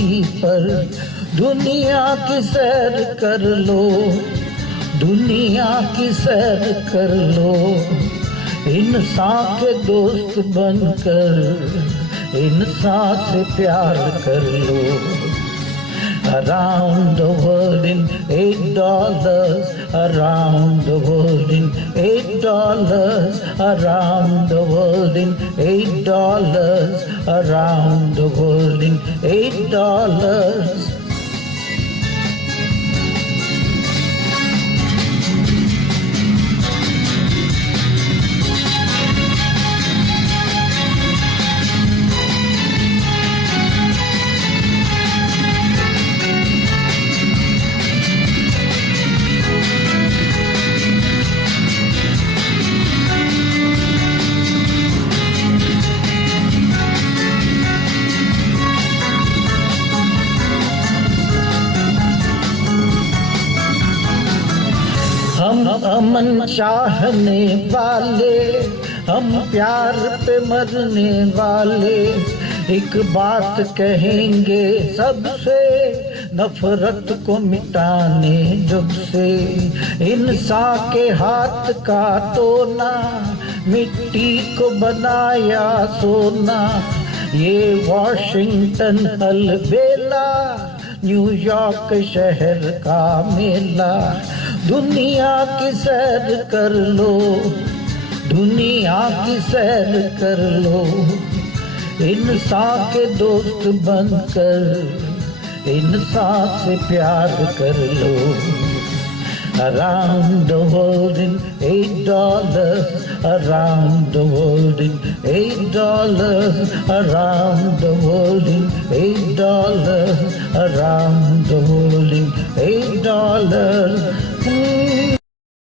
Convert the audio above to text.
धरती पर दुनिया की सैर कर लो, दुनिया की सैर कर लो। इंसान के दोस्त बनकर इंसान से प्यार कर लो। Around the world in $8, around the world in $8, around the world in $8, around the world in $8. हम अमन चाहने वाले, हम प्यार पे मरने वाले, एक बात कहेंगे सबसे, नफरत को मिटाने जब से। इंसान के हाथ का टोना, मिट्टी को बनाया सोना। ये वॉशिंगटन अलबेला, न्यूयॉर्क शहर का मेला। दुनिया की सैर कर लो, दुनिया की सैर कर लो। इंसान के दोस्त बनकर इंसान से प्यार कर लो। Around the world in $8, around the world in $8, around the world in $8, around the world in $8.